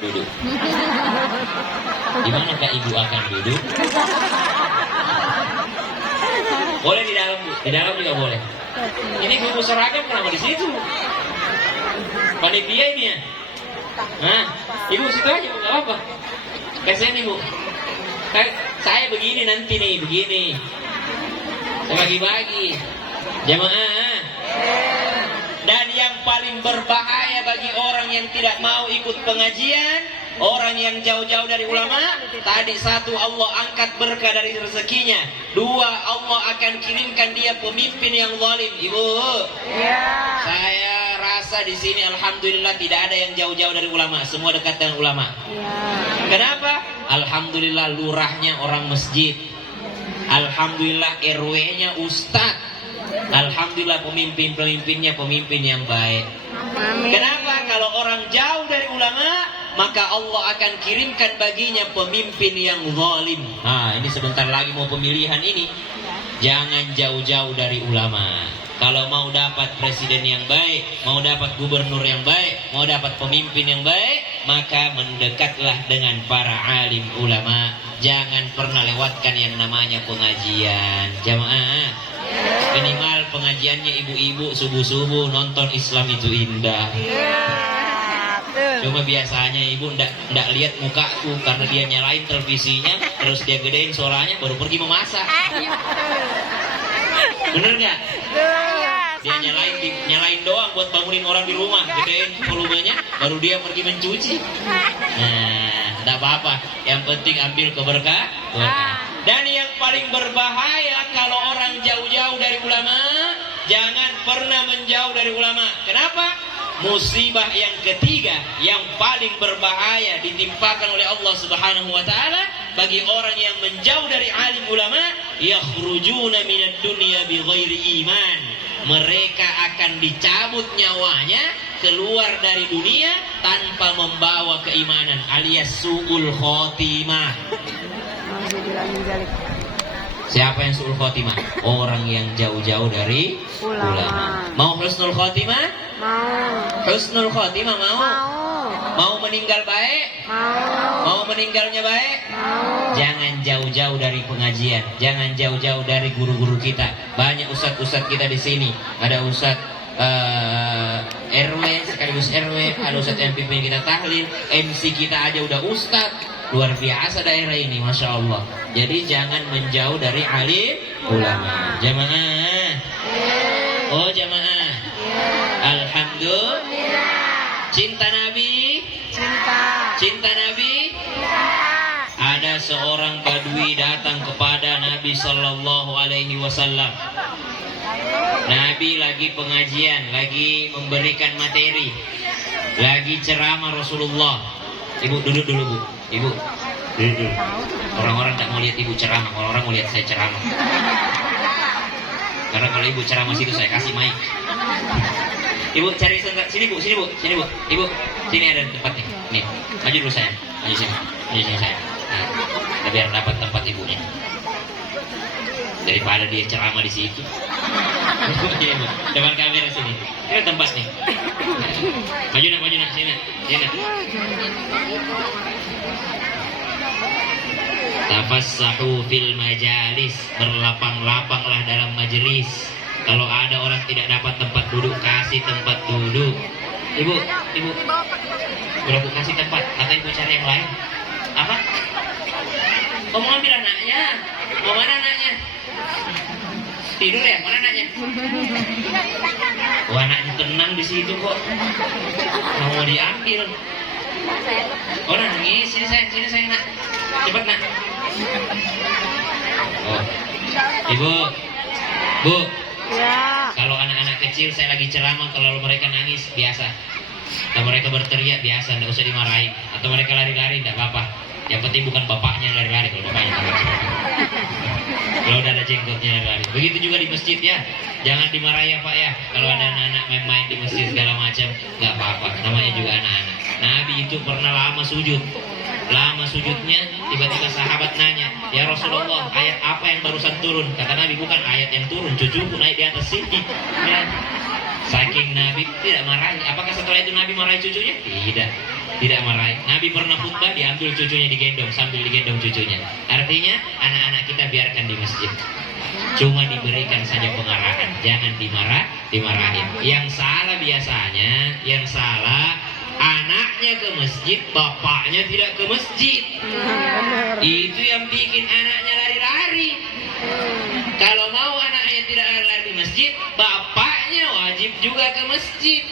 Duduk. Di manakah ibu akan duduk? Boleh di dalam, Bu. Di dalam juga boleh. Ini guru seragam kenapa di situ? Panitia ini ya? Hah? Ibu situ aja, Bu, nggak apa-apa. Kasihan Ibu. Saya begini nanti nih, begini. Saya bagi-bagi. Jamaah. Dan yang paling berbahaya bagi orang yang tidak mau ikut pengajian, orang yang jauh-jauh dari ulama, tadi satu, Allah angkat berkah dari rezekinya. Dua, Allah akan kirimkan dia pemimpin yang zalim. Ibu, ya. Saya rasa di sini alhamdulillah tidak ada yang jauh-jauh dari ulama, semua dekat dengan ulama. Ya. Kenapa? Alhamdulillah lurahnya orang masjid. Alhamdulillah RW-nya ustadz. Alhamdulillah pemimpin-pemimpinnya pemimpin yang baik. Amin. Kenapa? Kalau orang jauh dari ulama, maka Allah akan kirimkan baginya pemimpin yang zalim. Nah, ini sebentar lagi mau pemilihan ini. Jangan jauh-jauh dari ulama. Kalau mau dapat presiden yang baik, mau dapat gubernur yang baik, mau dapat pemimpin yang baik, maka mendekatlah dengan para alim ulama. Jangan pernah lewatkan yang namanya pengajian. Jamaah, minimal pengajiannya ibu-ibu subuh-subuh nonton Islam itu indah. Cuma biasanya ibu ndak lihat mukaku karena dia nyalain televisinya, terus dia gedein suaranya, baru pergi memasak. Bener nggak? Dia nyalain doang buat bangunin orang di rumah, gedein volumenya, baru dia pergi mencuci. Nah, tidak apa-apa. Yang penting ambil keberkah. Dan yang paling berbahaya kalau orang jauh-jauh dari ulama, jangan pernah menjauh dari ulama. Kenapa? Musibah yang ketiga yang paling berbahaya ditimpakan oleh Allah Subhanahu wa taala bagi orang yang menjauh dari alim ulama, yakhrujuna minad dunya bighairi iman. Mereka akan dicabut nyawanya, keluar dari dunia tanpa membawa keimanan, alias su'ul khotimah. Siapa yang su'ul khotimah? Orang yang jauh-jauh dari ulama. Mau husnul khotimah? Mau. Husnul khotimah mau? Mau meninggal baik? Mau meninggalnya baik? Mau. Jangan jauh-jauh dari pengajian, jangan jauh-jauh dari guru-guru kita. Banyak ustadz-ustadz kita di sini. Ada ustadz RW sekaligus RW, ada ustadz yang pimpin kita tahlil, MC kita aja udah ustadz. Luar biasa daerah ini, masya Allah. Jadi jangan menjauh dari alim ulama. Jamaah. Oh jamaah. Alhamdulillah. Cinta Nabi. Cinta Nabi. Ada seorang badui datang kepada Nabi Sallallahu Alaihi Wasallam. Nabi lagi pengajian, lagi memberikan materi, lagi ceramah Rasulullah. Ibu duduk dulu Bu. Ibu duduk dulu. Orang-orang tak mau lihat ibu ceramah, orang-orang mau lihat saya ceramah. Karena kalau ibu ceramah situ saya kasih mic. Ibu cari sini Bu, sini Bu, sini Bu. Ibu, sini ada tempat nih. Nih, maju dulu saya. Maju sini saya. Nah, biar dapat tempat ibunya. Daripada dia ceramah di situ. Iya Bu, depan kamera sini. Ini tempat nih. Maju nak, sini. Tafassahu fil majalis, berlapang-lapanglah dalam majelis. Kalau ada orang tidak dapat tempat duduk, kasih tempat duduk. Ibu, udah Bu kasih tempat, atau ibu cari yang lain? Apa? Kamu ambil anaknya? Mau mana anaknya? Tidur ya? Mana anaknya? Oh, anaknya tenang di situ kok. Nggak mau diambil. Oh nangis, sini saya nak. Cepat nak. Oh, ibu, Bu. Ya. Kalau anak-anak kecil saya lagi ceramah, kalau mereka nangis biasa. Kalau mereka berteriak biasa, tidak usah dimarahin. Atau mereka lari-lari, tidak apa-apa. Yang penting bukan bapaknya yang lari-lari, kalau bapaknya lari. Kalau udah ada jenggotnya lari. Begitu juga di masjid ya. Jangan dimarahi ya Pak ya. Kalau ada anak-anak main-main di masjid segala macam, nggak apa-apa. Namanya juga anak-anak. Nabi itu pernah lama sujud. Lama sujudnya, tiba-tiba sahabat nanya, ya Rasulullah, ayat apa yang barusan turun? Kata Nabi, bukan ayat yang turun, cucuku naik di atas sini. Ya. Saking Nabi tidak marahi. Apakah setelah itu Nabi marahi cucunya? Tidak. Tidak marahi. Nabi pernah khutbah diambil cucunya digendong sambil digendong cucunya. Artinya anak-anak kita biarkan di masjid. Cuma diberikan saja pengarahan, jangan dimarahin. Yang salah biasanya, yang salah anaknya ke masjid, bapaknya tidak ke masjid. Itu yang bikin anaknya lari-lari. Kalau mau anaknya tidak lari-lari di masjid, bapaknya wajib juga ke masjid.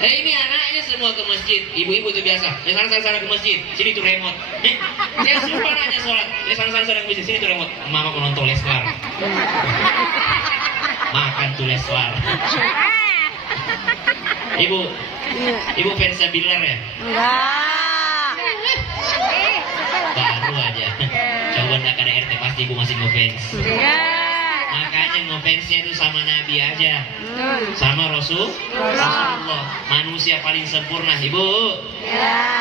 Ini anaknya semua ke masjid. Ibu-ibu itu biasa. Ya sana ke masjid. Sini tuh remote. Dia suruh anaknya sholat. Ya sana ke masjid. Sini tuh remote. Mama menonton Leslar. Makan tuh Leslar. Ibu fans Bilar ya? Enggak. Baru aja. Coba nggak ada RT pasti ibu masih ngefans. Makanya ngefansnya itu sama Nabi aja, sama Rasulullah, manusia paling sempurna. Ibu,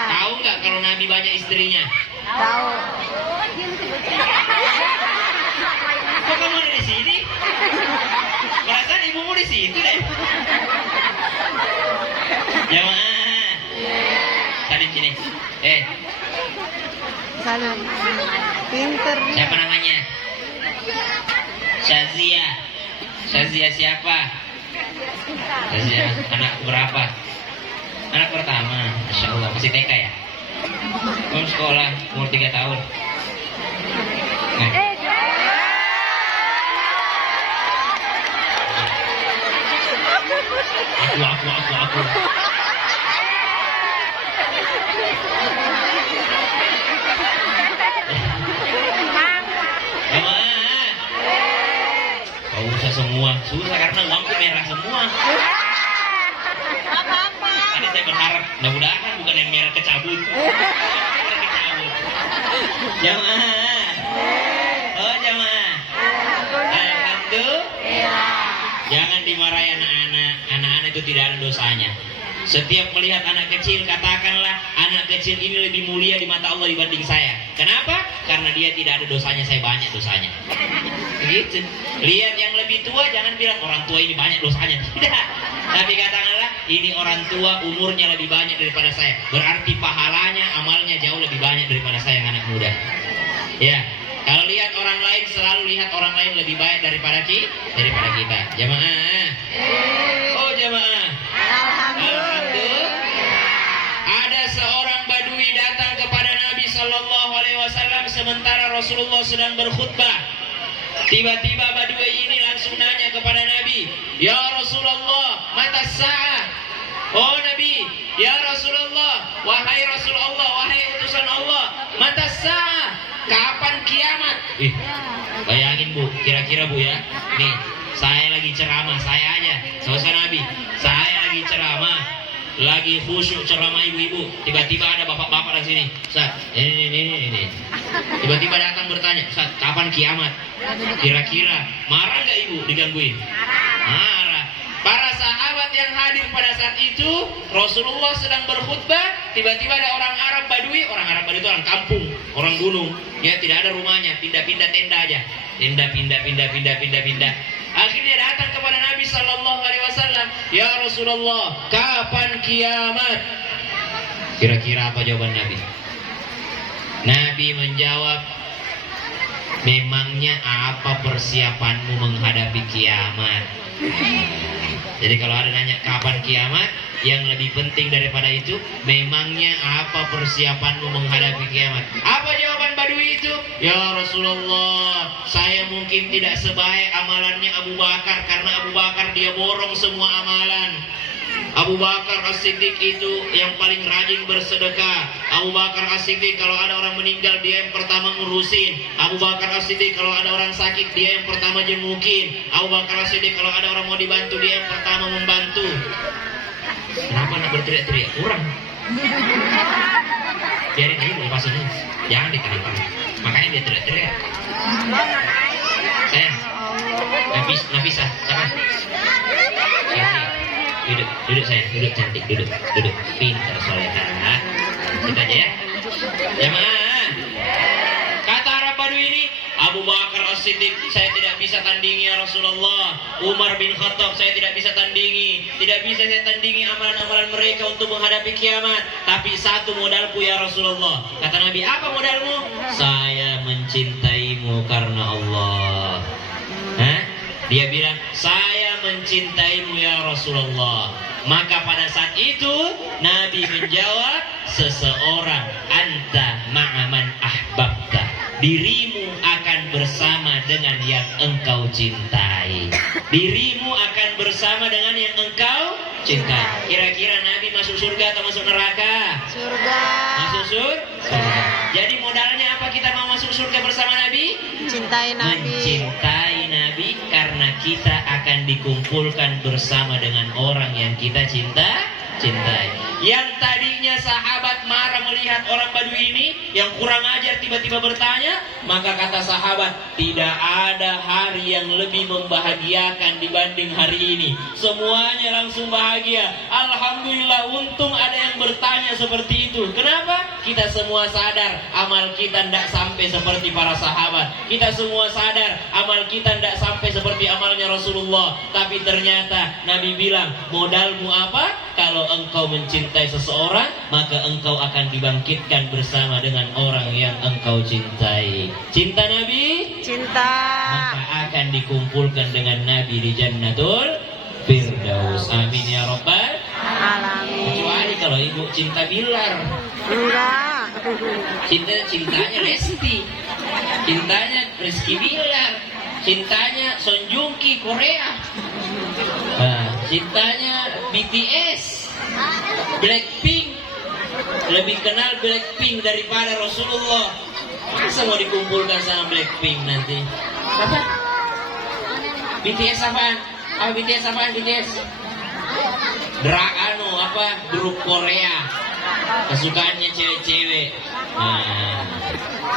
tahu nggak kalau Nabi banyak istrinya? Tahu. Kok kamu ada di sini? Perasaan ibumu di situ deh. Jamaah, tadi sini. Sana. Pinter. Siapa namanya? Syazia siapa? Syazia anak berapa? Anak pertama. Masya Allah, masih TK ya? Belum sekolah, umur 3 tahun. Nah. Aku. Susah karena uangku merah semua. Tadi saya berharap mudah-mudahan bukan yang merah kecabut. Jamaah. Oh jamaah. Alhamdulillah. Jangan dimarahi anak-anak. Anak-anak itu tidak ada dosanya. Setiap melihat anak kecil, katakanlah anak kecil ini lebih mulia di mata Allah dibanding saya. Kenapa? Karena dia tidak ada dosanya, saya banyak dosanya. Begitu. Lihat yang lebih tua, jangan bilang orang tua ini banyak dosanya. Tidak. Tapi katakanlah ini orang tua umurnya lebih banyak daripada saya. Berarti pahalanya, amalnya jauh lebih banyak daripada saya yang anak muda. Ya. Kalau lihat orang lain, selalu lihat orang lain lebih baik daripada kita. Jamaah. Oh jamaah. Alhamdulillah. Ada seorang badui datang kepada Nabi Sallallahu Alaihi Wasallam sementara Rasulullah sedang berkhutbah. Tiba-tiba badui ini langsung nanya kepada Nabi, Ya Rasulullah, mata sa'ah? Oh Nabi, ya Rasulullah, wahai Rasulullah, wahai utusan Allah, mata sa'ah? Kapan kiamat? Bayangin Bu, kira-kira Bu ya. Nih, saya lagi ceramah, saya aja, selesai Nabi. Saya lagi ceramah, lagi khusyuk ceramah ibu-ibu. Tiba-tiba ada bapak-bapak di sini. Ustaz, ini. Tiba-tiba datang bertanya, Ustaz, kapan kiamat? Kira-kira marah nggak ibu digangguin? Marah. Para sahabat yang hadir pada saat itu, Rasulullah sedang berkhutbah. Tiba-tiba ada orang Arab Badui. Orang Arab Badui itu orang kampung, orang gunung. Ya tidak ada rumahnya, pindah-pindah tenda aja. Tenda pindah. Akhirnya datang kepada Nabi Sallallahu Alaihi Wasallam, Ya Rasulullah, kapan kiamat? Kira-kira apa jawaban Nabi? Nabi menjawab, memangnya apa persiapanmu menghadapi kiamat? Jadi kalau ada nanya kapan kiamat, yang lebih penting daripada itu, memangnya apa persiapanmu menghadapi kiamat? Apa jawaban Badui itu? Ya Rasulullah, saya mungkin tidak sebaik amalannya Abu Bakar, karena Abu Bakar dia borong semua amalan. Abu Bakar As-Siddiq itu yang paling rajin bersedekah. Abu Bakar As-Siddiq kalau ada orang meninggal dia yang pertama ngurusin. Abu Bakar As-Siddiq kalau ada orang sakit dia yang pertama jengukin. Abu Bakar As-Siddiq kalau ada orang mau dibantu dia yang pertama membantu. Kenapa nak berteriak-teriak? Kurang. Biarin aja lepasin, jangan ditahan. Makanya dia teriak-teriak. Sayang, Nafisa, siapa? Duduk sayang, duduk cantik, duduk, pintar solehah. Kita aja ya. Jamaah. Kata Arab Badui ini, Abu Bakar As-Siddiq saya tidak bisa tandingi ya Rasulullah. Umar bin Khattab saya tidak bisa tandingi. Tidak bisa saya tandingi amalan-amalan mereka untuk menghadapi kiamat. Tapi satu modalku ya Rasulullah. Kata Nabi, apa modalmu? Saya mencintaimu karena Allah. Hah? Dia bilang, saya mencintaimu ya Rasulullah. Maka pada saat itu Nabi menjawab, seseorang anta ma'aman ahbabta, dirimu akan bersama dengan yang engkau cintai. Dirimu akan bersama dengan yang engkau cintai. Kira-kira Nabi masuk surga atau masuk neraka? Surga. Masuk surga. Jadi modalnya apa kita mau masuk surga bersama Nabi? Cintai Nabi. Mencintai Nabi, karena kita akan dikumpulkan bersama dengan orang yang kita cintai. Yang tadinya sahabat marah melihat orang Badui ini yang kurang ajar tiba-tiba bertanya, maka kata sahabat, tidak ada hari yang lebih membahagiakan dibanding hari ini. Semuanya langsung bahagia. Alhamdulillah, untung ada yang bertanya seperti itu. Kenapa? Kita semua sadar amal kita tidak sampai seperti para sahabat. Kita semua sadar amal kita tidak sampai seperti amalnya Rasulullah. Tapi ternyata Nabi bilang, modalmu apa? Kalau engkau mencintai seseorang, maka engkau akan dibangkitkan bersama dengan orang yang engkau cintai. Cinta Nabi? Cinta. Maka akan dikumpulkan dengan Nabi di Jannatul Firdaus. Amin ya Rabbal Alamin. Kecuali kalau ibu cinta Bilar. Enggak. Cintanya Lesti. Cintanya Rizky Bilar. Cintanya Son Joong Ki Korea. Cintanya BTS, Blackpink. Lebih kenal Blackpink daripada Rasulullah. Masa mau dikumpulkan sama Blackpink nanti? Apa? BTS apaan? Apa BTS apaan BTS? Grup Korea. Kesukaannya cewek-cewek. Nah,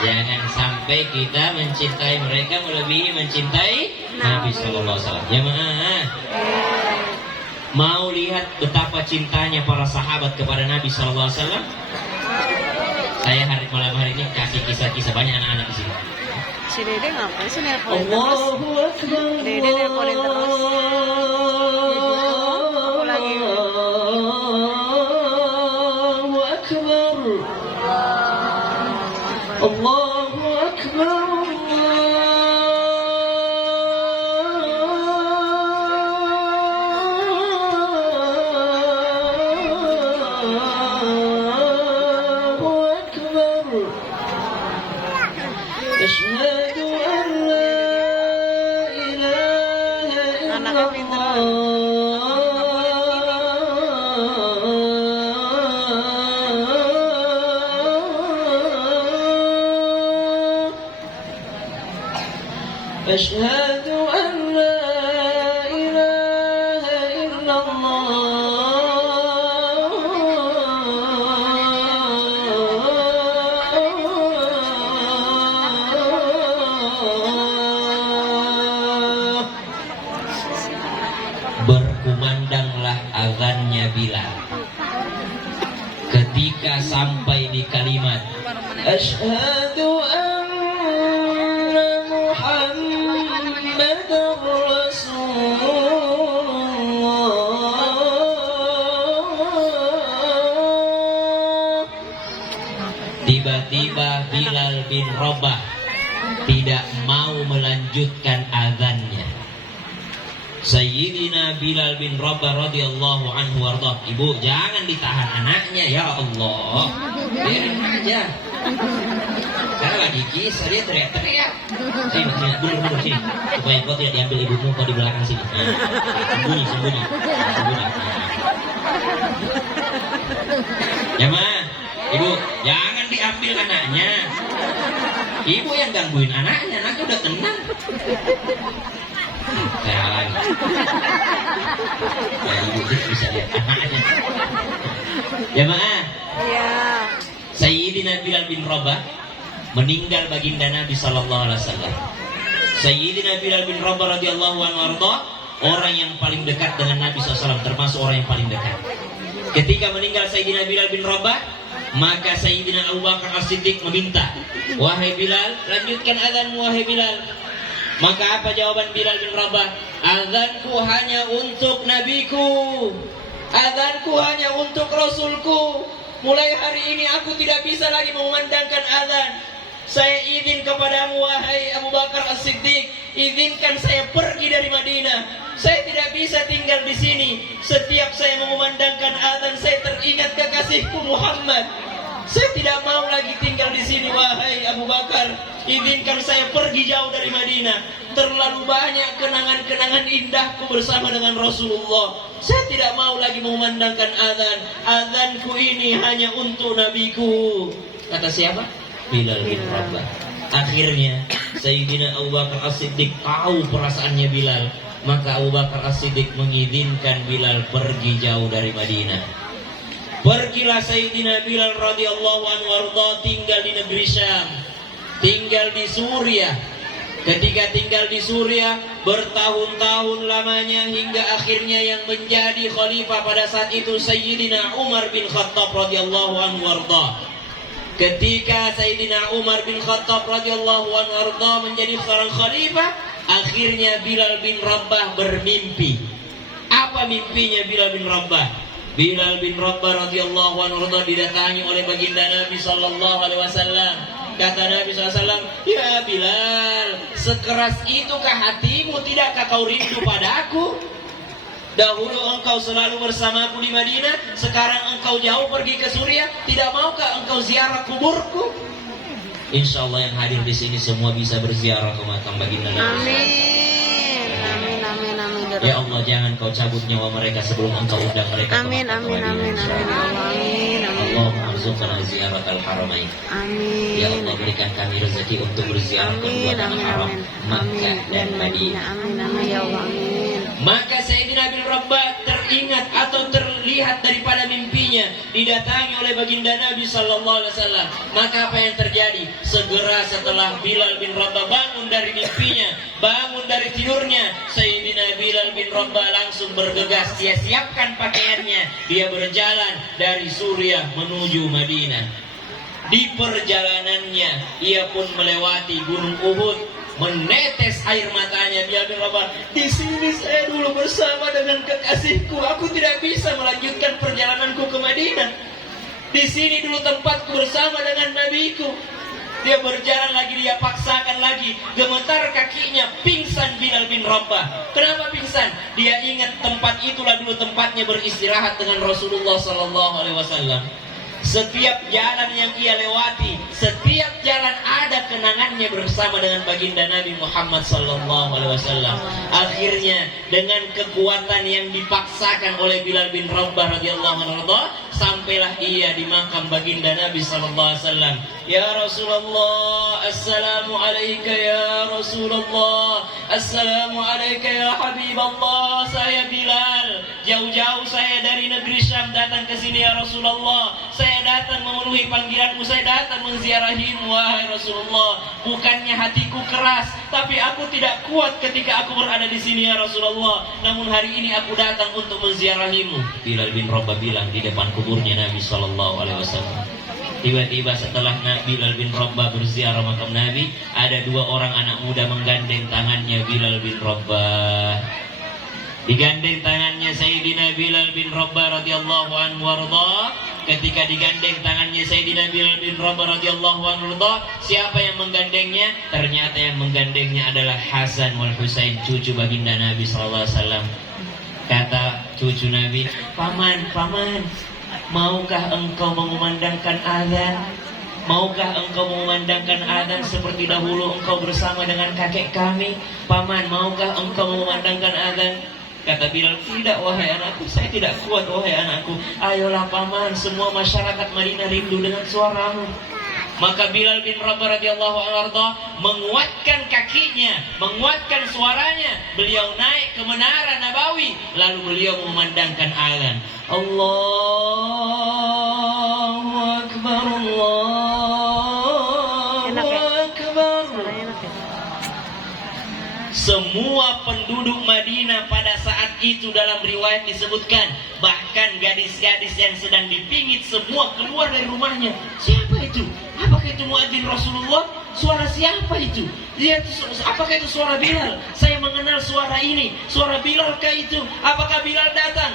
jangan sampai kita mencintai mereka melebihi mencintai Nabi Sallallahu Alaihi Wasallam. Jemaah, mau lihat betapa cintanya para sahabat kepada Nabi Sallallahu Alaihi Wasallam? Saya malam hari ini kasih kisah-kisah banyak anak-anak di sini. Si Dede ngapain sih nelponin terus? Allahu Akbar. Dede nelponin terus. Aku lagi. Allahu Akbar. Allahu Akbar. أشهد أن لا إله إلا الله أشهد أن لا إله إلا الله. Berkumandanglah azannya Bilal. Ketika sampai di kalimat Asyhadu anna Muhammadar Rasulullah. Tiba-tiba Bilal bin Rabah tidak mau melanjutkan azannya. Sayyidina Bilal bin Rabah radhiyallahu anhu warḍah. Ibu, jangan ditahan anaknya, ya Allah. Biarin aja. Saya lagi kisah, dia teriak-teriak. Sini, mundur sini. Supaya kau tidak diambil ibumu, kau di belakang sini. Sembunyi. Jemaah, ibu, jangan diambil anaknya. Ibu yang gangguin anaknya udah tenang. Saya lagi. Ya, ibu bisa lihat anaknya. Jemaah, Iya. Sayyidina Bilal bin Rabah meninggal baginda Nabi sallallahu alaihi wasallam. Sayyidina Bilal bin Rabah radhiyallahu anhu orang yang paling dekat dengan Nabi SAW, termasuk orang yang paling dekat. Ketika meninggal Sayyidina Bilal bin Rabah, Maka Sayyidina Abu Bakar As-Siddiq meminta, wahai Bilal, lanjutkan azanmu wahai Bilal. Maka apa jawaban Bilal bin Rabah? Azanku hanya untuk nabiku, azanku hanya untuk rasulku. Mulai hari ini aku tidak bisa lagi mengumandangkan azan. Saya izin kepadamu wahai Abu Bakar As-Siddiq, izinkan saya pergi dari Madinah. Saya tidak bisa tinggal di sini. Setiap saya mengumandangkan azan, saya teringat kekasihku Muhammad. Saya tidak mau lagi tinggal di sini wahai Abu Bakar. Izinkan saya pergi jauh dari Madinah. Terlalu banyak kenangan-kenangan indahku bersama dengan Rasulullah. Saya tidak mau lagi mengumandangkan azan. Azanku ini hanya untuk nabiku. Kata siapa? Bilal bin Rabah. Akhirnya Sayyidina Abu Bakar As-Siddiq tahu perasaannya Bilal. Maka Abu Bakar As-Siddiq mengizinkan Bilal pergi jauh dari Madinah. Pergilah Sayyidina Bilal radhiyallahu anhu warda tinggal di negeri Syam, tinggal di Suriah. Ketika tinggal di Suriah bertahun-tahun lamanya hingga akhirnya yang menjadi khalifah pada saat itu Sayyidina Umar bin Khattab radhiyallahu anhu warda. Ketika Sayyidina Umar bin Khattab radhiyallahu anhu warda menjadi seorang khalifah, akhirnya Bilal bin Rabah bermimpi. Apa mimpinya Bilal bin Rabah? Bilal bin Rabah radhiyallahu anhu didatangi oleh baginda Nabi sallallahu alaihi wasallam. Kata Nabi SAW, ya Bilal, sekeras itukah hatimu, tidakkah kau rindu padaku? Dahulu engkau selalu bersamaku di Madinah, sekarang engkau jauh pergi ke Suriah, tidak maukah engkau ziarah kuburku? Insya Allah yang hadir di sini semua bisa berziarah ke makam baginda Nabi. Amin, amin, amin. Ya Allah, jangan kau cabut nyawa mereka sebelum engkau undang mereka. Amin, amin, amin, amin, amin. Allahumma arzuqna ziyarat al-haramain. Amin. Ya Allah, berikan kami rezeki untuk berziarah ke dua tanah haram, Makkah dan Madinah. Amin, amin, ya Allah, amin. Maka Sayyidina bin Rabah teringat atau terlihat daripada mimpinya didatangi oleh baginda Nabi sallallahu alaihi wasallam. Maka apa yang terjadi? Segera setelah Bilal bin Rabah bangun dari mimpinya, bangun dari tidurnya, Sayyidina Bilal bin Rabah langsung bergegas. Dia siapkan pakaiannya, dia berjalan dari Suriah menuju Madinah. Di perjalanannya ia pun melewati Gunung Uhud. Menetes air matanya Bilal bin Rabah. Di sini saya dulu bersama dengan kekasihku. Aku tidak bisa melanjutkan perjalananku ke Madinah. Di sini dulu tempatku bersama dengan nabiku. Dia berjalan lagi, dia paksakan lagi. Gemetar kakinya, pingsan Bilal bin Rabah. Kenapa pingsan? Dia ingat tempat itulah dulu tempatnya beristirahat dengan Rasulullah sallallahu alaihi wasallam. Setiap jalan yang ia lewati, setiap jalan ada kenangannya bersama dengan baginda Nabi Muhammad sallallahu alaihi wasallam. Akhirnya dengan kekuatan yang dipaksakan oleh Bilal bin Rabah radhiyallahu anhu, sampailah ia di makam baginda Nabi sallallahu alaihi wasallam. Ya Rasulullah, assalamu alayka ya Rasulullah, assalamu alayka ya Habiballah. Saya Bilal, jauh-jauh saya dari negeri Syam datang ke sini ya Rasulullah. Saya datang memenuhi panggilanmu, saya datang menziarahimu wahai Rasulullah. Bukannya hatiku keras, tapi aku tidak kuat ketika aku berada di sini ya Rasulullah. Namun hari ini aku datang untuk menziarahimu. Bilal bin Rabah bilang di depan kuburnya Nabi sallallahu alaihi wasallam. Tiba-tiba setelah Bilal bin Rabah berziarah makam Nabi, ada dua orang anak muda menggandeng tangannya Bilal bin Rabah. Digandeng tangannya Sayyidina Bilal bin Rabah radhiyallahu anhu warda. Ketika digandeng tangannya Sayyidina Bilal bin Rabah radhiyallahu anhu warda, siapa yang menggandengnya? Ternyata yang menggandengnya adalah Hasan wal Husain, cucu baginda Nabi sallallahu alaihi wasallam. Kata cucu Nabi, "Paman, paman, maukah engkau mengumandangkan azan? Maukah engkau mengumandangkan azan seperti dahulu engkau bersama dengan kakek kami? Paman, maukah engkau mengumandangkan azan?" Kata Bilal, "Tidak wahai anakku, saya tidak kuat wahai anakku." "Ayolah paman, semua masyarakat Madinah rindu dengan suaramu." Maka Bilal bin Rabah radhiyallahu anhu menguatkan kakinya, menguatkan suaranya. Beliau naik ke menara Nabawi, lalu beliau mengumandangkan azan. Allahu Akbar, Allahu Akbar. Semua penduduk Madinah pada saat itu dalam riwayat disebutkan Bahkan gadis-gadis yang sedang dipingit semua keluar dari rumahnya. Siapa itu? Apakah itu muadzin Rasulullah? Suara siapa itu? Apakah itu suara Bilal? Saya mengenal suara ini. Suara Bilal kah itu? Apakah Bilal datang?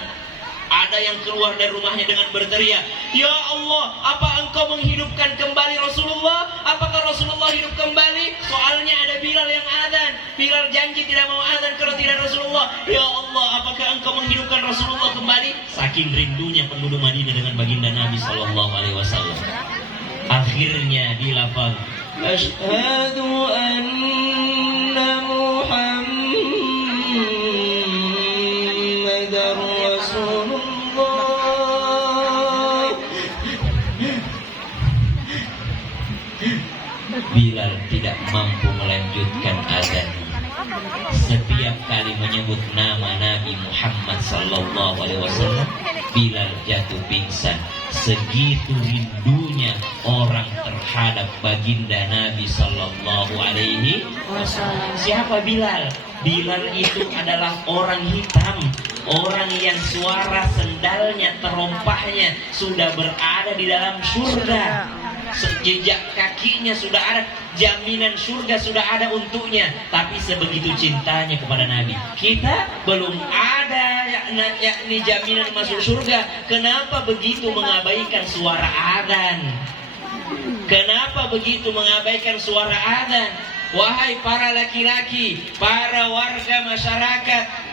Ada yang keluar dari rumahnya dengan berteriak, "Ya Allah, apa engkau menghidupkan kembali Rasulullah? Apakah Rasulullah hidup kembali?" Soalnya ada Bilal yang adzan. Bilal janji tidak mau adzan kalau tidak Rasulullah. "Ya Allah, apakah engkau menghidupkan Rasulullah kembali?" Saking rindunya penduduk Madinah dengan baginda Nabi sallallahu alaihi wasallam. Akhirnya dilafaz, "Asyhadu anna Muhammadar Rasulullah." Bilal tidak mampu melanjutkan azan. Setiap kali menyebut nama Nabi Muhammad sallallahu alaihi wasallam, Bilal jatuh pingsan. Segitu rindunya orang terhadap baginda Nabi sallallahu alaihi wasallam. Siapa Bilal? Bilal itu adalah orang hitam, orang yang suara sendalnya, terompahnya sudah berada di dalam surga. Sejak kakinya sudah ada, jaminan surga sudah ada untuknya. Tapi sebegitu cintanya kepada Nabi, kita belum ada yakni jaminan masuk surga. Kenapa begitu mengabaikan suara adzan? Kenapa begitu mengabaikan suara adzan? Wahai para laki-laki, para warga masyarakat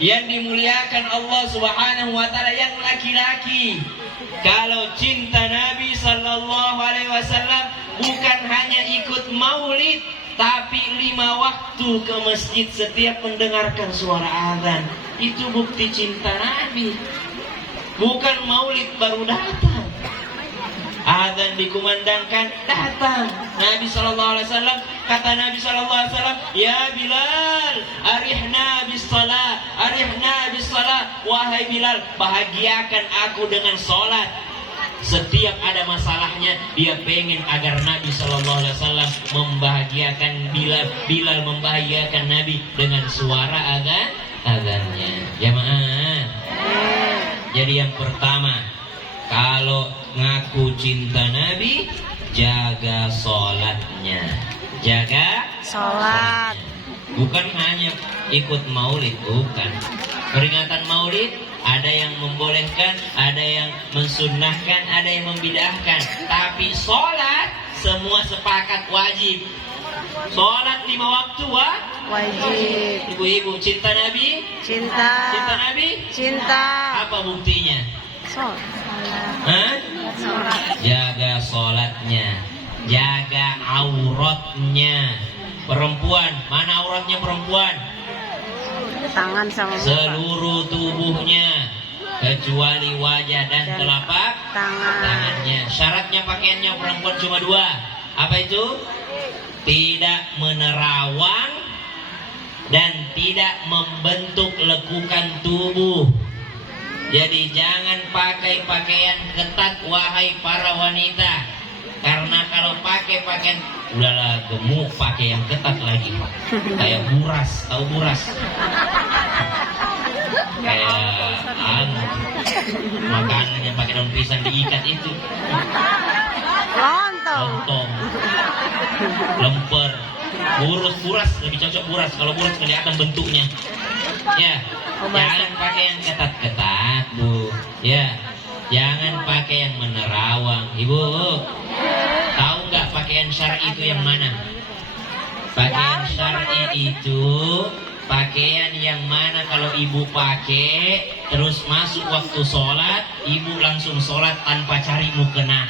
yang dimuliakan Allah Subhanahu wa taala, yang laki-laki, kalau cinta Nabi sallallahu alaihi wasallam bukan hanya ikut maulid, tapi 5 waktu ke masjid setiap mendengarkan suara azan. Itu bukti cinta Nabi. Bukan maulid baru datang. Azan dikumandangkan, datang Nabi sallallahu alaihi wasallam. Kata Nabi sallallahu alaihi wasallam, "Ya Bilal, arihna bis salat, arihna bis salat." Wahai Bilal, bahagiakan aku dengan salat. Setiap ada masalahnya, dia pengen agar Nabi sallallahu alaihi wasallam membahagiakan Bilal. Bilal membahagiakan Nabi dengan suara azannya. Jamaah. Jadi yang pertama, kalau ngaku cinta Nabi, jaga sholatnya. Jaga Sholat. bukan hanya ikut maulid, bukan. Peringatan maulid ada yang membolehkan, ada yang mensunnahkan, ada yang membidahkan. Tapi sholat semua sepakat wajib. Sholat 5 waktu Wajib. Ibu-ibu cinta Nabi? Cinta. Cinta Nabi? Cinta. Apa buktinya? Sholat. Hah? Sholat. Jaga sholatnya, jaga auratnya. Perempuan, mana auratnya perempuan? Tangan sama muka. Seluruh tubuhnya, kecuali wajah dan telapak tangannya. Syaratnya pakaiannya perempuan cuma 2. Apa itu? Tidak menerawang dan tidak membentuk lekukan tubuh. Jadi jangan pakai pakaian ketat wahai para wanita. Karena kalau pakai pakaian, udahlah gemuk, pakai yang ketat lagi. Kayak buras, tahu buras? Kayak makanan yang pakai daun pisang diikat itu. Lontong, lemper, buras, lebih cocok buras. Kalau buras kelihatan bentuknya. Ya, jangan pakai yang ketat-ketat, Bu. Ya, jangan pakai yang menerawang. Ibu, tahu nggak pakaian syar'i itu yang mana? Pakaian syar'i itu pakaian yang mana kalau ibu pakai terus masuk waktu sholat, ibu langsung sholat tanpa cari mukenah.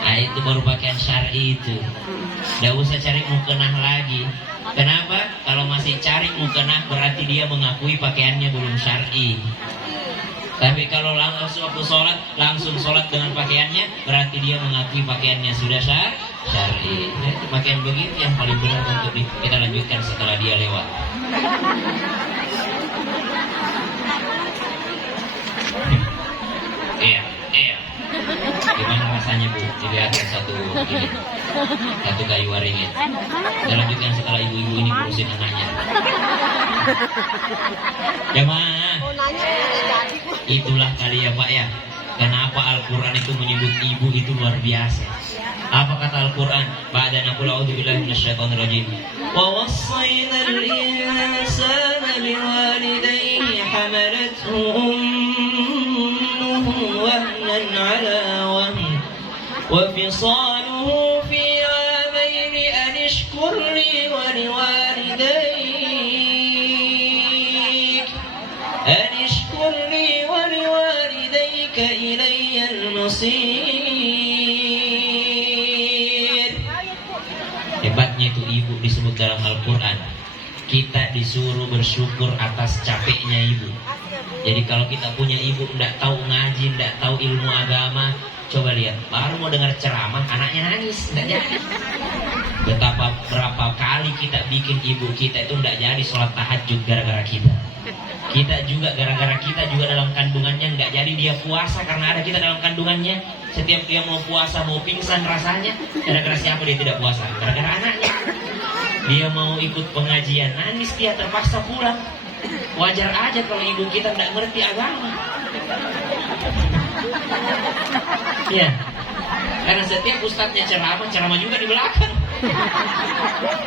Nah, itu baru pakaian syar'i itu. Nggak usah cari mukenah lagi. Kenapa? Kalau masih cari mukenah berarti dia mengakui pakaiannya belum syar'i. Tapi kalau langsung waktu sholat, langsung sholat dengan pakaiannya, berarti dia mengakui pakaiannya sudah syar'i. Nah, itu pakaian begitu yang paling benar untuk kita lanjutkan setelah dia lewat. Iya. Gimana rasanya Bu? Dilihatkan satu kayu waringin. Kita lanjutkan setelah ibu-ibu ini ngurusin anaknya. Jamaah, itulah kali ya Pak ya, kenapa Al-Quran itu menyebut ibu itu luar biasa. Apa kata Al-Quran? Ba'da naqul a'udzubillahi minasyaitonir rajim. Wa wassaynal insana biwalidayhi hamalathu ummuhu wahnan 'ala wahn wa fisaluhu fi 'amayn an ishkur li wa liwalidayk an ishkur li wa liwalidayka ilayya al-masir. Hebatnya itu ibu disebut dalam Al-Quran. Kita disuruh bersyukur atas capeknya ibu. Jadi kalau kita punya ibu tidak tahu ngaji, tidak tahu ilmu agama, coba lihat, baru mau dengar ceramah anaknya nangis, tidak jadi. Betapa berapa kali kita bikin ibu kita itu tidak jadi sholat tahajud gara-gara kita. Kita juga gara-gara kita juga dalam kandungannya nggak jadi dia puasa karena ada kita dalam kandungannya. Setiap dia mau puasa mau pingsan rasanya gara-gara siapa dia tidak puasa? Gara-gara anaknya. Dia mau ikut pengajian nangis dia terpaksa pulang. Wajar aja kalau ibu kita tidak ngerti agama. Ya, karena setiap ustadznya ceramah juga di belakang.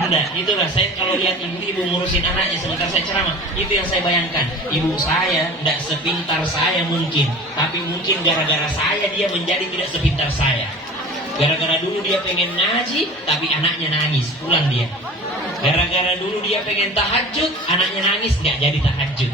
Enggak, itulah saya kalau lihat ibu-ibu ngurusin anaknya sebentar saya ceramah, itu yang saya bayangkan. Ibu saya tidak sepintar saya mungkin, tapi mungkin gara-gara saya dia menjadi tidak sepintar saya. Gara-gara dulu dia pengen ngaji, tapi anaknya nangis, pulang dia. Gara-gara dulu dia pengen tahajud, anaknya nangis, tidak jadi tahajud.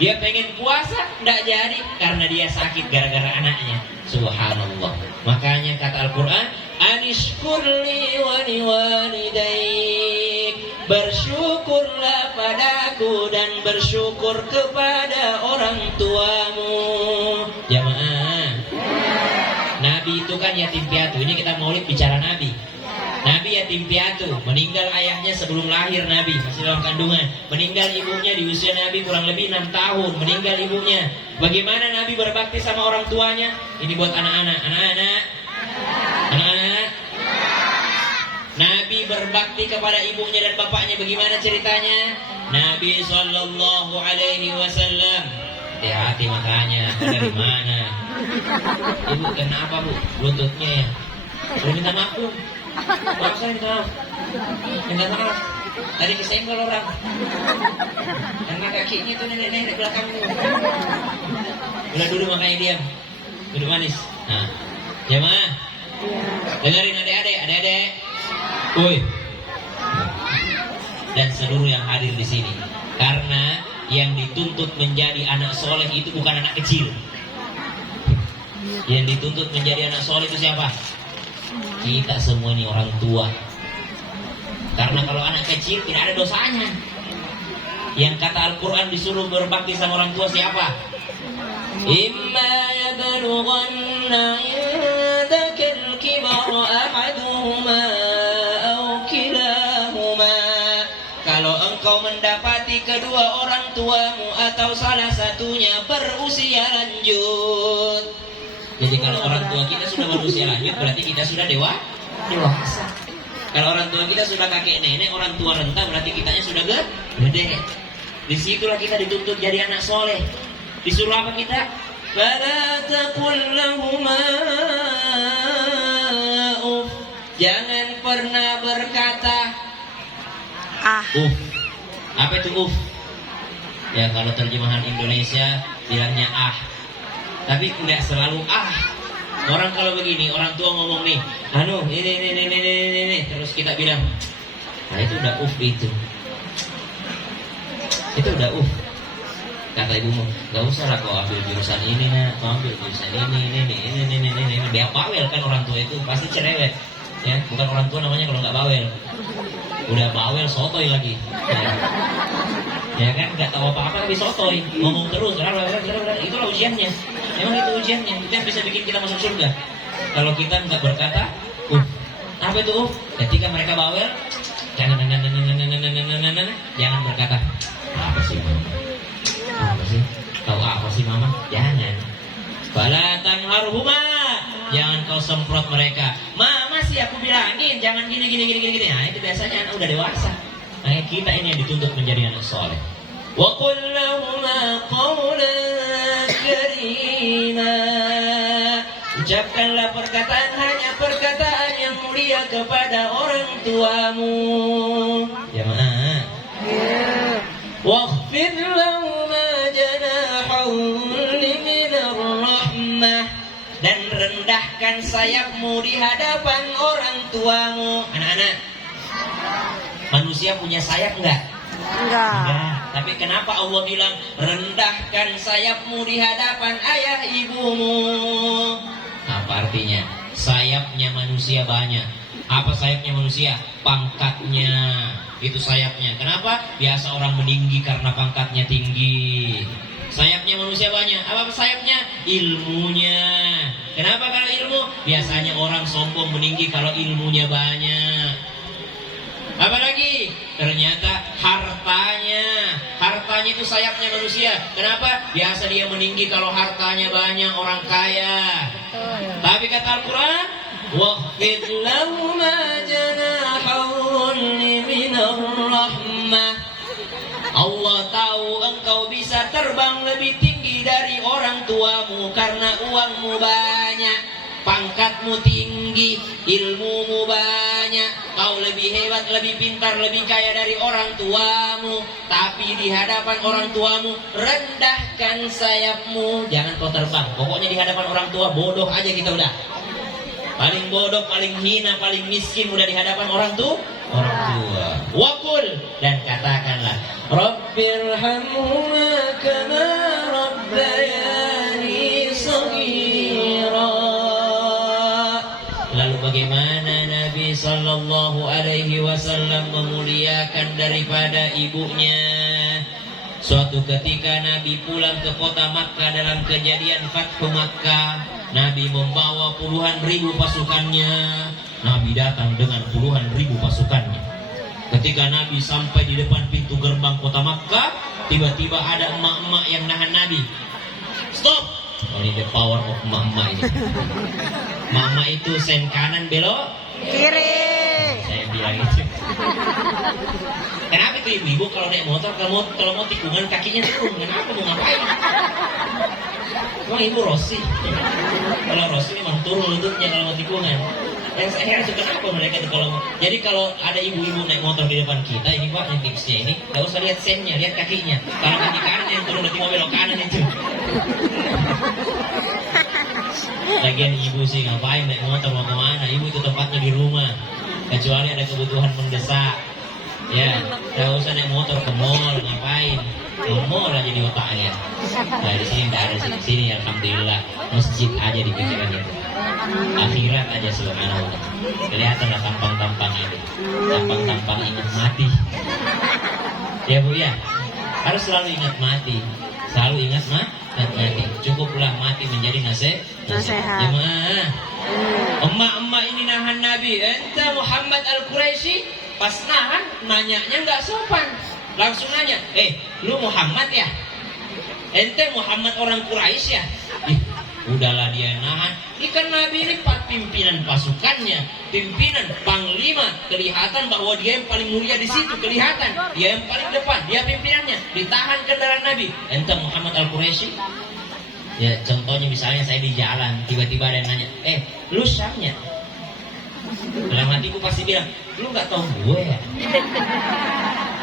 Dia pengen puasa, tidak jadi karena dia sakit gara-gara anaknya. Subhanallah. Makanya kata Al-Quran, anishkurli wa liwalidayk, bersyukurlah padaku dan bersyukur kepada orang tuamu. Jamaah, Nabi itu kan yatim piatu. Ini kita maulid bicara Nabi. Nabi yatim piatu, meninggal ayahnya sebelum lahir Nabi, masih dalam kandungan. Meninggal ibunya di usia Nabi kurang lebih 6 tahun, meninggal ibunya. Bagaimana Nabi berbakti sama orang tuanya? Ini buat anak-anak. Anak-anak. Nabi berbakti kepada ibunya dan bapaknya bagaimana ceritanya? Nabi Sallallahu Alaihi Wasallam, hati-hati makanya, dari mana? Ibu kenapa bu? Lututnya ya? Udah minta maaf belum? Maaf saya minta maaf. Tadi kesenggol orang. Karena kakinya itu nenek-nenek belakang itu. Udah duduk makanya diam. Duduk manis. Nah, jamaah, dengerin adik-adik. Woi. Dan seluruh yang hadir di sini. Karena yang dituntut menjadi anak soleh itu bukan anak kecil. Yang dituntut menjadi anak soleh itu siapa? Kita semua ini orang tua. Karena kalau anak kecil tidak ada dosanya. Yang kata Al-Quran disuruh berbakti sama orang tua siapa? Imma yablughanna indaka al-kibara ahaduhuma aw kilahuma. Kalau engkau mendapati kedua orang tuamu atau salah satunya berusia lanjut. Jadi kalau orang tua kita sudah berusia lanjut berarti kita sudah dewasa. Kalau orang tua kita sudah kakek nenek, orang tua renta berarti kitanya sudah gede. Disitulah kita dituntut jadi anak soleh. Disuruh apa kita? Fala taqul lahuma uff. Jangan pernah berkata Apa itu uff? Ya kalau terjemahan Indonesia bilangnya tapi tidak selalu Orang kalau begini, orang tua ngomong nih, ini, terus kita bilang, nah itu udah itu. Itu udah Kata ibumu, gak usah lah kau ambil jurusan ini, kau ambil jurusan ini. Dia bawel kan orang tua itu pasti cerewet, ya. Bukan orang tua namanya kalau nggak bawel. Udah bawel sotoy lagi. Ya kan, nggak tahu apa-apa tapi sotoy, ngomong terus, itulah ujiannya. Memang itu ujiannya, itu yang bisa bikin kita masuk surga. Kalau kita nggak berkata, apa itu ketika mereka bawel, jangan berkata, apa sih tahu apa sih mama, jangan. Fala tanharhuma, jangan kau semprot mereka. Mama sih aku bilangin, jangan gini. Nah itu biasanya anak udah dewasa. Nah kita ini yang dituntut menjadi anak soleh. وقل لهما قولا كريما. Ucapkanlah perkataan, hanya perkataan yang mulia kepada orang tuamu. Jamaah. Wakhfid lahuma janahul minar rahmah, dan rendahkan sayapmu di hadapan orang tuamu. Anak-anak, manusia punya sayap enggak? Enggak. Tapi kenapa Allah bilang rendahkan sayapmu di hadapan ayah ibumu? Apa artinya? Sayapnya manusia banyak. Apa sayapnya manusia? Pangkatnya. Itu sayapnya. Kenapa? Biasa orang meninggi karena pangkatnya tinggi. Sayapnya manusia banyak. Apa sayapnya? Ilmunya. Kenapa kalau ilmu? Biasanya orang sombong meninggi kalau ilmunya banyak. Apalagi ternyata hartanya. Hartanya itu sayapnya manusia. Kenapa? Biasa dia meninggi kalau hartanya banyak, orang kaya. Tapi kata Al-Quran, waqfid lahuma janahul minar rahmah. Allah tahu engkau bisa terbang lebih tinggi dari orang tuamu karena uangmu banyak, pangkatmu tinggi, ilmumu banyak, kau lebih hebat, lebih pintar, lebih kaya dari orang tuamu. Tapi di hadapan orang tuamu, rendahkan sayapmu, jangan kau terbang. Pokoknya di hadapan orang tua, bodoh aja kita udah. Paling bodoh, paling hina, paling miskin udah di hadapan orang tua. Wakul, dan katakanlah, Rabbirhamhuma kama rabbayani shaghira. Lalu bagaimana Nabi Sallallahu Alaihi Wasallam memuliakan daripada ibunya? Suatu ketika Nabi pulang ke kota Makkah dalam kejadian Fathu Makkah. Nabi membawa puluhan ribu pasukannya. Nabi datang dengan puluhan ribu pasukannya. Ketika Nabi sampai di depan pintu gerbang kota Makkah, tiba-tiba ada emak-emak yang nahan Nabi. Stop! Only the power of emak-emak ini. Emak-emak itu sen kanan belok Kiri. Saya bilang itu. Kenapa itu ibu-ibu kalau naik motor, kalau mau tikungan kakinya turun? Kenapa mau ngapain? Emang ibu Rossi? Kalau Rossi memang turun lututnya kalau mau tikungan. Yang saya heran itu kenapa mereka itu jadi kalau ada ibu-ibu naik motor di depan kita, ini Pak, yang tipsnya ini, nggak usah lihat sennya, lihat kakinya. Kalau kaki kanan yang turun, berarti mau belok kanan itu. Lagian ibu sih ngapain naik motor, mau kemana? Ibu itu tempatnya di rumah, kecuali ada kebutuhan mendesak. Ya, nggak usah naik motor ke mall, ngapain? Ke mall aja di otaknya. Nah di sini nggak ada, di sini alhamdulillah masjid aja di pikirannya. Akhirat aja subhanallah. Kelihatanlah tampang-tampang ini, tampang-tampang ingat mati. Ya bu ya, harus selalu ingat mati, selalu ingat mati. Cukuplah mati menjadi nasihat. Jemaah, emak-emak ini nahan Nabi. Ente Muhammad Al-Quraisy, pas nahan nanyanya nggak sopan, langsung nanya, lu Muhammad ya? Ente Muhammad orang Quraisy ya? Udahlah dia nahan. Ikan Nabi ini pimpinan pasukannya, pimpinan panglima, kelihatan bahwa dia yang paling mulia di situ, kelihatan dia yang paling depan, dia pimpinannya. Ditahan kendaraan Nabi. Ente Muhammad Al-Quraisy? Ya contohnya misalnya saya di jalan, tiba-tiba ada yang nanya, lu Syamnya? Dalam hatiku pasti bilang, lu nggak tahu gue ya?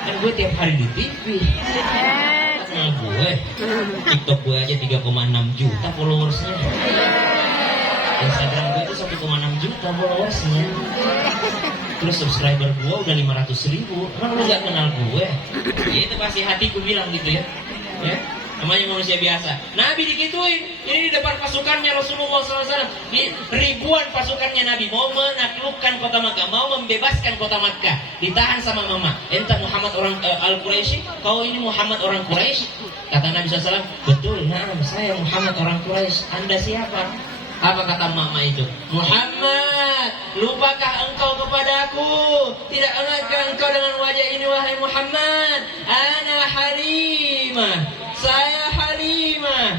Kan gue tiap hari di TV. Nah gue, TikTok gue aja 3,6 juta followersnya. Instagram gue itu 1,6 juta followersnya. Terus subscriber gue udah 500.000. Emang lu gak kenal gue? Ya itu pasti hatiku bilang gitu ya. Ya, namanya manusia biasa. Nabi digituin. Ini di depan pasukannya Rasulullah SAW. Di ribuan pasukannya Nabi mau menaklukkan kota Makkah, mau membebaskan kota Makkah. Ditahan sama mama. Ente Muhammad orang Al-Quraisy, kau ini Muhammad orang Quraisy. Kata Nabi SAW, betul, nah saya Muhammad orang Quraisy. Anda siapa? Apa kata mama itu? Muhammad, lupakah engkau kepadaku? Tidak ingatkah engkau dengan wajah ini wahai Muhammad? Ana Halimah, saya Halimah.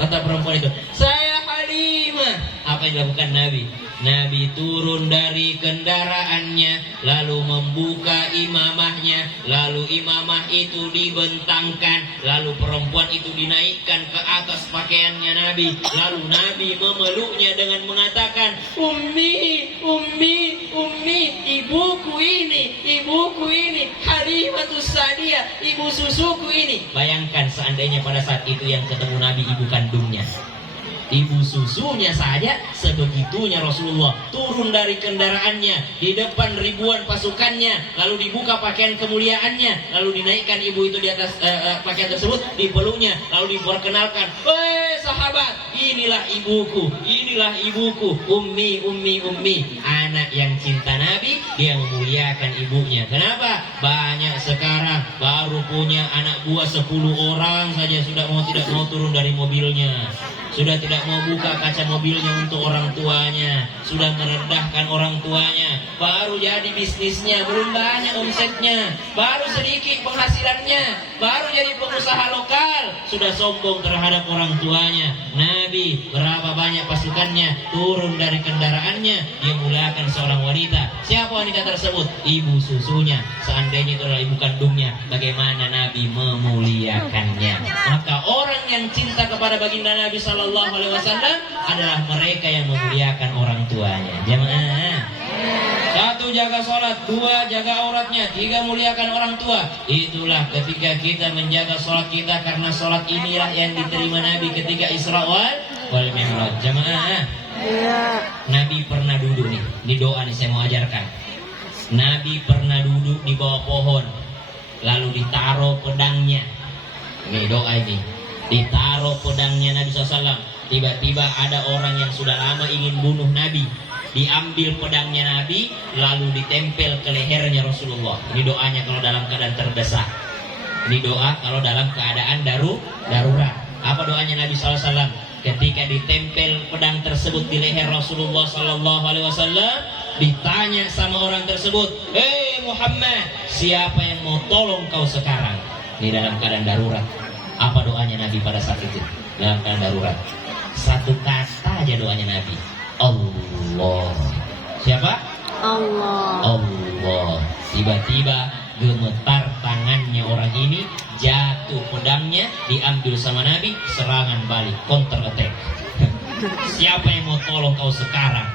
Kata perempuan itu, saya Halimah. Apa yang dilakukan Nabi? Nabi turun dari kendaraannya, lalu membuka imamahnya, lalu imamah itu dibentangkan, lalu perempuan itu dinaikkan ke atas pakaiannya Nabi, lalu Nabi memeluknya dengan mengatakan, Ummi, Ummi, Ummi, ibuku ini, Halimatus Sa'diyah, ibu susuku ini. Bayangkan seandainya pada saat itu yang ketemu Nabi ibu kandungnya, ibu susunya saja, sebegitunya Rasulullah turun dari kendaraannya di depan ribuan pasukannya, lalu dibuka pakaian kemuliaannya, lalu dinaikkan ibu itu di atas pakaian tersebut, dipeluknya, lalu diperkenalkan, "Hei sahabat, inilah ibuku, ummi, ummi, ummi." Anak yang cinta Nabi, dia memuliakan ibunya. Kenapa? Banyak sekarang baru punya anak buah 10 orang saja sudah tidak mau turun dari mobilnya, sudah tidak mau buka kaca mobilnya untuk orang tuanya, sudah merendahkan orang tuanya, baru jadi bisnisnya, belum banyak omsetnya, baru sedikit penghasilannya, baru jadi pengusaha lokal, sudah sombong terhadap orang tuanya. Nabi berapa banyak pasukannya, turun dari kendaraannya, dia muliakan seorang wanita. Siapa wanita tersebut? Ibu susunya. Seandainya itu adalah ibu kandungnya, bagaimana Nabi memuliakannya? Maka orang yang cinta kepada baginda Nabi Sallallahu Alaihi Wasallam adalah mereka yang memuliakan orang tuanya. Jamaah. 1, jaga sholat, 2, jaga auratnya, 3, muliakan orang tua. Itulah ketika kita menjaga sholat kita, karena sholat inilah yang diterima Nabi ketika Isra wal Mi'raj. Jamaah. Nabi pernah duduk nih, ini doa nih saya mau ajarkan. Nabi pernah duduk di bawah pohon, lalu ditaruh pedangnya. Ini doa ini. Ditaruh pedangnya Nabi SAW. Tiba-tiba ada orang yang sudah lama ingin bunuh Nabi. Diambil pedangnya Nabi, lalu ditempel ke lehernya Rasulullah. Ini doanya kalau dalam keadaan terdesak. Ini doa kalau dalam keadaan darurat. Apa doanya Nabi SAW? Ketika ditempel pedang tersebut di leher Rasulullah SAW, ditanya sama orang tersebut, "Hei Muhammad, siapa yang mau tolong kau sekarang?" Ini dalam keadaan darurat. Apa doanya Nabi pada saat itu? Dalam keadaan darurat, satu kata aja doanya Nabi, Allah. Siapa? Allah. Allah. Tiba-tiba gemetar tangannya orang ini, jatuh pedangnya, diambil sama Nabi, serangan balik, counter attack. Siapa yang mau tolong kau sekarang?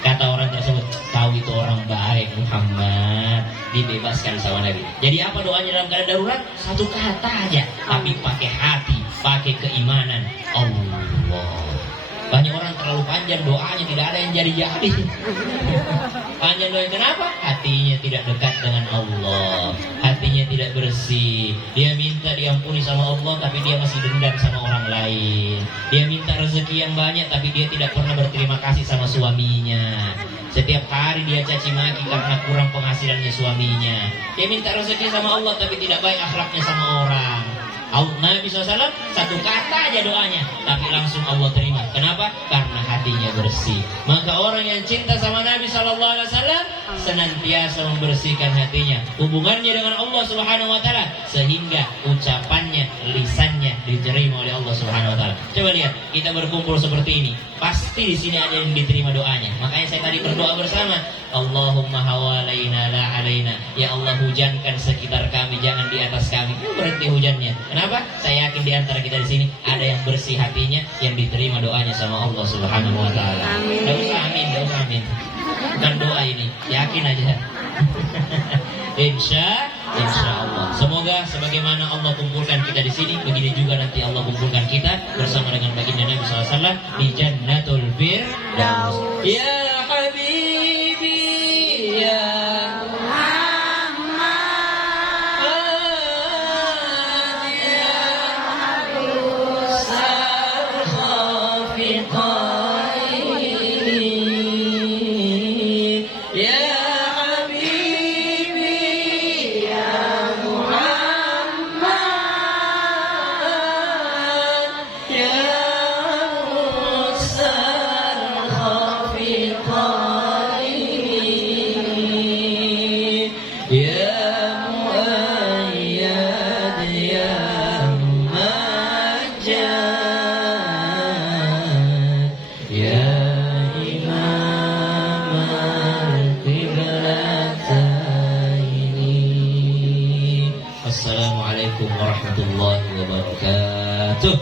Kata orang tersebut, kau itu orang baik Muhammad, dibebaskan sama Nabi. Jadi apa doanya dalam keadaan darurat? Satu kata aja, tapi pakai hati, pakai keimanan. Allah. Banyak orang terlalu panjang doanya, tidak ada yang jadi-jadi. Panjang doanya kenapa? Hatinya tidak dekat dengan Allah, hatinya tidak bersih. Dia minta diampuni sama Allah, tapi dia masih dendam sama orang lain. Dia minta rezeki yang banyak, tapi dia tidak pernah berterima kasih sama suaminya. Setiap hari dia caci maki karena kurang penghasilannya suaminya. Dia minta rezeki sama Allah, tapi tidak baik akhlaknya sama orang. Nabi SAW satu kata aja doanya, tapi langsung Allah terima. Kenapa? Karena hatinya bersih. Maka orang yang cinta sama Nabi SAW senantiasa membersihkan hatinya, hubungannya dengan Allah Subhanahu Wa Taala, sehingga ucapannya, lisannya diterima oleh Allah Subhanahu Wa Taala. Coba lihat, kita berkumpul seperti ini, pasti di sini ada yang diterima doanya. Makanya saya tadi berdoa bersama, Allahumma hawalaina la alaina. Ya Allah, hujankan sekitar kami, jangan di atas kami. Berhenti hujannya. Kenapa? Saya yakin di antara kita di sini ada yang bersih hatinya, yang diterima doanya sama Allah Subhanahu Wa Taala. Tidak usah amin, tidak usah amin. Bukan doa ini, yakin aja. Insya Allah. Semoga sebagaimana Allah kumpulkan kita di sini, begini juga nanti Allah kumpulkan kita bersama dengan baginda Nabi SAW di Jannatul Firdaus. Ya Habibi, ya Tuh,